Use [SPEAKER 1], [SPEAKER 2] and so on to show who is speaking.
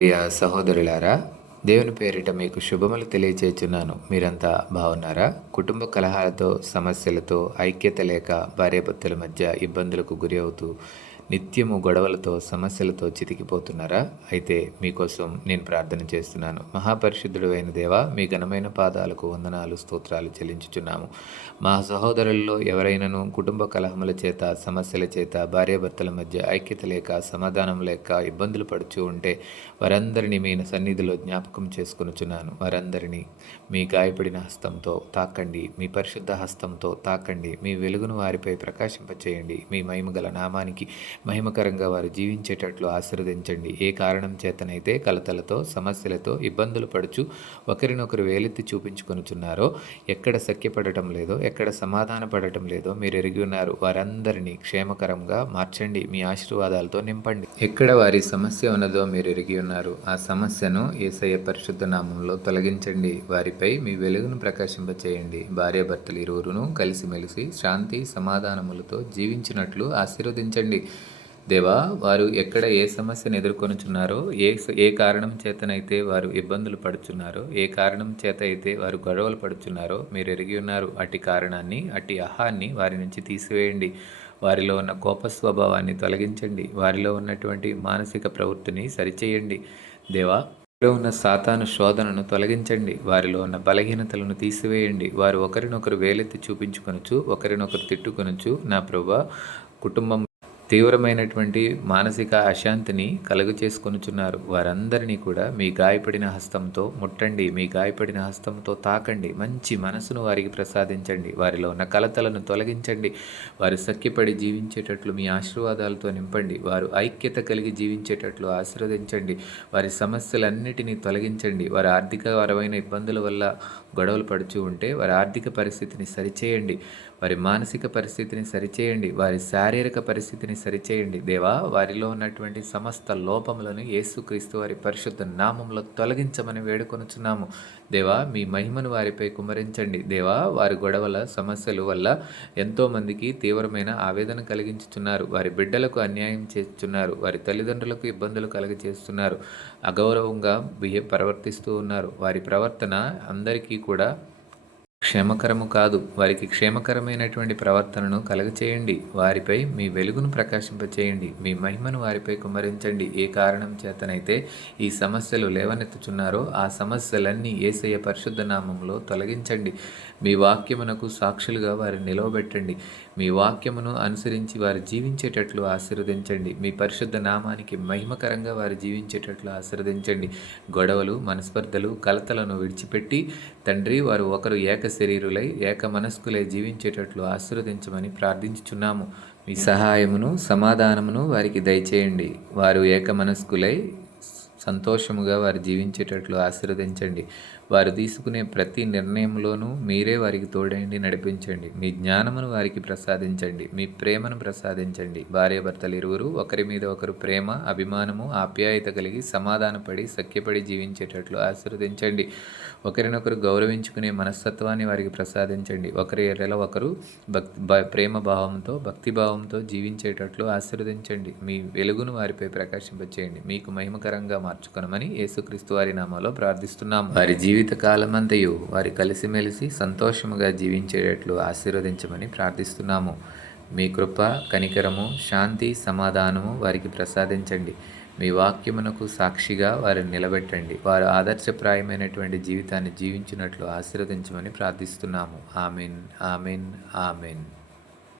[SPEAKER 1] ప్రియ సహోదరులారా దేవుని పేరిట మీకు శుభములు తెలియచేస్తున్నాను మీరంతా బాగున్నారా? కుటుంబ కలహాలతో సమస్యలతో ఐక్యత లేక భార్యాభర్తల మధ్య ఇబ్బందులకు గురి అవుతూ నిత్యము గొడవలతో సమస్యలతో చితికిపోతున్నారా? అయితే మీకోసం నేను ప్రార్థన చేస్తున్నాను. మహాపరిశుద్ధుడు అయిన దేవా మీ ఘనమైన పాదాలకు వందనాలు స్తోత్రాలు చెల్లించుచున్నాము. మా సహోదరుల్లో ఎవరైనాను కుటుంబ కలహముల చేత సమస్యల చేత భార్యాభర్తల మధ్య ఐక్యత లేక సమాధానం లేక ఇబ్బందులు పడుచు ఉంటే వారందరినీ మీ సన్నిధిలో జ్ఞాపకం చేసుకునుచున్నాను. వారందరినీ మీ గాయపడిన హస్తంతో తాకండి. మీ పరిశుద్ధ హస్తంతో తాకండి. మీ వెలుగును వారిపై ప్రకాశింపచేయండి. మీ మహిమగల నామానికి మహిమకరంగా వారు జీవించేటట్లు ఆశీర్వదించండి. ఏ కారణం చేతనైతే కలతలతో సమస్యలతో ఇబ్బందులు పడుచు ఒకరినొకరు వేలెత్తి చూపించుకొనుచున్నారో ఎక్కడ సఖ్యపడటం లేదో ఎక్కడ సమాధాన పడటం లేదో మీరు ఎరిగి ఉన్నారు. వారందరినీ క్షేమకరంగా మార్చండి. మీ ఆశీర్వాదాలతో నింపండి. ఎక్కడ వారి సమస్య ఉన్నదో మీరు ఎరిగి ఉన్నారు. ఆ సమస్యను ఏసయ్య పరిశుద్ధ నామంలో తొలగించండి. వారిపై మీ వెలుగును ప్రకాశింపచేయండి. భార్యాభర్తలు ఇరువురును కలిసిమెలిసి శాంతి సమాధానములతో జీవించినట్లు ఆశీర్వదించండి. దేవా వారు ఎక్కడ ఏ సమస్యను ఎదుర్కొనుచున్నారో ఏ ఏ కారణం చేతనైతే వారు ఇబ్బందులు పడుచున్నారో ఏ కారణం చేత అయితే వారు గొడవలు పడుచున్నారో మీరు ఎరిగి ఉన్నారు అట్టి కారణాన్ని అట్టి అహాన్ని వారి నుంచి తీసివేయండి. వారిలో ఉన్న కోప స్వభావాన్ని తొలగించండి. వారిలో ఉన్నటువంటి మానసిక ప్రవృత్తిని సరిచేయండి. దేవా వారిలో ఉన్న సాతాను శోధనను తొలగించండి. వారిలో ఉన్న బలహీనతలను తీసివేయండి. వారు ఒకరినొకరు వేలెత్తి చూపించుకొనొచ్చు ఒకరినొకరు తిట్టుకొనొచ్చు నా ప్రభా కుటుంబం తీవ్రమైనటువంటి మానసిక అశాంతిని కలుగు చేసుకొనుచున్నారు వారందరినీ కూడా మీ గాయపడిన హస్తంతో ముట్టండి. మీ గాయపడిన హస్తంతో తాకండి. మంచి మనసును వారికి ప్రసాదించండి. వారిలో ఉన్న కలతలను తొలగించండి. వారు సఖ్యపడి జీవించేటట్లు మీ ఆశీర్వాదాలతో నింపండి. వారు ఐక్యత కలిగి జీవించేటట్లు ఆశీర్వదించండి. వారి సమస్యలన్నిటినీ తొలగించండి. వారి ఆర్థికపరమైన ఇబ్బందుల వల్ల గొడవలు పడుచు ఉంటే వారి ఆర్థిక పరిస్థితిని సరిచేయండి. వారి మానసిక పరిస్థితిని సరిచేయండి. వారి శారీరక పరిస్థితిని సరిచేయండి. దేవా వారిలో ఉన్నటువంటి సమస్త లోపములను యేసుక్రీస్తు వారి పరిశుద్ధ నామంలో తొలగించమని వేడుకొనుచున్నాము. దేవా మీ మహిమను వారిపై కుమరించండి దేవా వారి గొడవల సమస్యల వల్ల ఎంతోమందికి తీవ్రమైన ఆవేదన కలిగించుచున్నారు. వారి బిడ్డలకు అన్యాయం చేస్తున్నారు. వారి తల్లిదండ్రులకు ఇబ్బందులు కలగచేస్తున్నారు అగౌరవంగా బిహే ప్రవర్తిస్తూ ఉన్నారు. వారి ప్రవర్తన అందరికీ కూడా క్షేమకరము కాదు. వారికి క్షేమకరమైనటువంటి ప్రవర్తనను కలగచేయండి. వారిపై మీ వెలుగును ప్రకాశింపచేయండి. మీ మహిమను వారిపై కుమరించండి ఏ కారణం చేతనైతే ఈ సమస్యలు లేవనెత్తుచున్నారో ఆ సమస్యలన్నీ ఏసయ్య పరిశుద్ధ నామంలో తొలగించండి. మీ వాక్యమునకు సాక్షులుగా వారిని నిలవబెట్టండి. మీ వాక్యమును అనుసరించి వారు జీవించేటట్లు ఆశీర్వదించండి. మీ పరిశుద్ధ నామానికి మహిమకరంగా వారు జీవించేటట్లు ఆశీర్వదించండి. గొడవలు మనస్పర్ధలు కలతలను విడిచిపెట్టి తండ్రి వారు ఒకరు ఏక శరీరులై ఏక మనస్కులై జీవించేటట్లు ఆశీర్వదించమని ప్రార్థించుచున్నాము. మీ సహాయమును సమాధానమును వారికి దయచేయండి. వారు ఏక మనస్కులై సంతోషముగా వారు జీవించేటట్లు ఆశీర్వదించండి. వారు తీసుకునే ప్రతి నిర్ణయంలోనూ మీరే వారికి తోడండి నడిపించండి. మీ జ్ఞానమును వారికి ప్రసాదించండి. మీ ప్రేమను ప్రసాదించండి. భార్యాభర్తలు ఇరువురు ఒకరి మీద ఒకరు ప్రేమ అభిమానము ఆప్యాయత కలిగి సమాధానపడి సఖ్యపడి జీవించేటట్లు ఆశీర్వదించండి. ఒకరినొకరు గౌరవించుకునే మనస్తత్వాన్ని వారికి ప్రసాదించండి. ఒకరి ఎర్రల ఒకరు భక్తి ప్రేమ భావంతో భక్తిభావంతో జీవించేటట్లు ఆశీర్వదించండి. మీ వెలుగును వారిపై ప్రకాశింపచేయండి. మీకు మహిమకరంగా మార్చుకొనమని యేసుక్రీస్తు వారి నామాలో ప్రార్థిస్తున్నాం వారి జీవి జీవితకాలమంతయు వారి కలిసిమెలిసి సంతోషముగా జీవించేటట్లు ఆశీర్వదించమని ప్రార్థిస్తున్నాము. మీ కృప కనికరము శాంతి సమాధానము వారికి ప్రసాదించండి. మీ వాక్యమునకు సాక్షిగా వారిని నిలబెట్టండి. వారు ఆదర్శప్రాయమైనటువంటి జీవితాన్ని జీవించినట్లు ఆశీర్వదించమని ప్రార్థిస్తున్నాము. Amen amen amen.